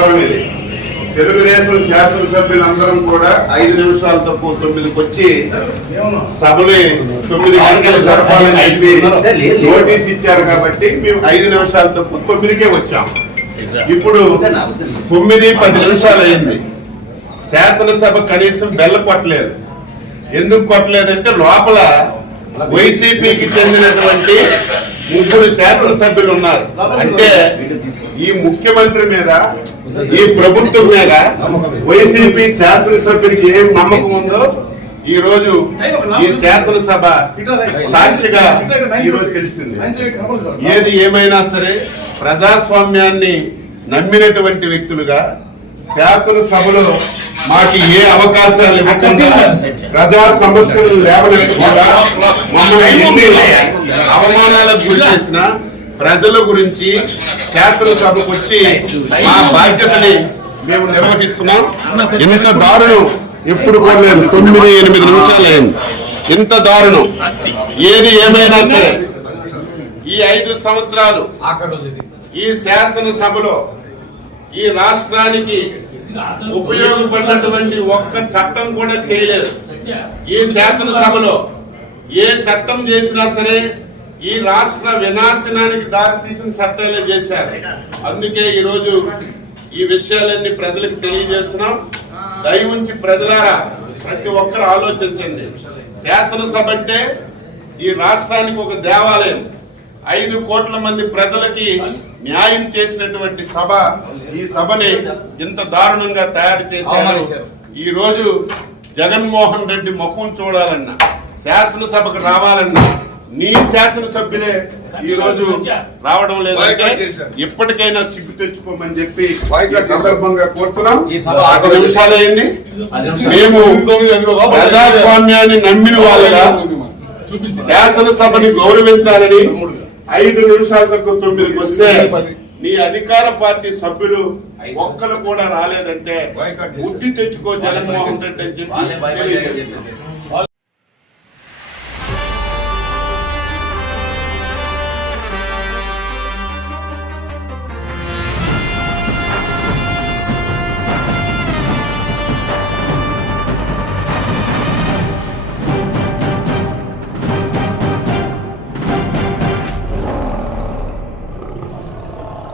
Forum ఇది. తెలుగుదేశం శాసనసభ్యులందరం కూడా 5 నిమిషాలు తక్కువ 9కి వచ్చి సభలు 9 గంటలు జరపాలని చెప్పి నోటీస్ ఇచ్చారు కాబట్టి మేము 5 నిమిషాలు తక్కువ 9కే వచ్చాం. ఇప్పుడు 9:10 నిమిషాలు అయింది. శాసనసభ కనీసం బెల్ల కొట్టలేదు. ఎందుకు కొట్టలేదంటే లోపల వైసీపీకి చెందినటువంటి 3 శాసనసభ్యులు ఉన్నారు. అంటే ఈ ముఖ్యమంత్రి మీద, ఈ ప్రభుత్వం మీద వైసీపీ శాసనసభ్యునికి ఏం నమ్మకం ఉందో ఈ రోజు ఈ శాసనసభ సాక్షిగా ఈ రోజు తెలిసింది. ఏది ఏమైనా సరే ప్రజాస్వామ్యాన్ని నమ్మినటువంటి వ్యక్తులుగా శాసనసభలో మాకు ఏ అవకాశాలు ఇవ్వకుండా ప్రజా సమస్యలు లేవనెత్తకుండా మమ్మల్ని అవమానాలకు గురి చేసిన ప్రజల గురించి శాసనసభకు వచ్చి మా బాధ్యతని మేము నిర్వహిస్తున్నాం. ఇంత దారుణం ఎప్పుడు కూడా లేదు. 9-8 నిమిషాలు అయింది. ఇంత దారుణం ఏది ఏమైనా సరే ఈ 5 సంవత్సరాలు ఈ శాసనసభలో ఈ రాష్ట్రానికి ఉపయోగపడినటువంటి ఒక్క చట్టం కూడా చేయలేదు. ఈ శాసనసభలో ఏ చట్టం చేసినా సరే ఈ రాష్ట్ర వినాశనానికి దారితీసిన చట్టాలే చేశారు. అందుకే ఈరోజు ఈ విషయాలన్నీ ప్రజలకు తెలియజేస్తున్నాం. దయ ఉంచి ప్రజలారా ప్రతి ఒక్కరు ఆలోచించండి. శాసనసభ అంటే ఈ రాష్ట్రానికి ఒక దేవాలయం. 5 కోట్ల మంది ప్రజలకి న్యాయం చేసినటువంటి సభ ఈ సభని ఇంత దారుణంగా తయారు చేశారు. ఈ రోజు జగన్మోహన్ రెడ్డి ముఖం చూడాలన్నా, శాసనసభకు రావాలన్నా నీ శాసనసభ్యులే ఈ రోజు రావడం లేదంటే ఇప్పటికైనా సిగ్గు తెచ్చుకోమని చెప్పి సందర్భంగా కోరుతున్నాం. 10 నిమిషాలు అయింది. మేము ప్రజాస్వామ్యాన్ని నమ్మిన వాళ్ళగా శాసనసభని గౌరవించాలని 5 నిమిషాల తక్కువ 9కి వస్తే నీ అధికార పార్టీ సభ్యులు ఒక్కరు కూడా రాలేదంటే బుద్ధి తెచ్చుకో జగన్మోహన్ రెడ్డి అని చెప్పి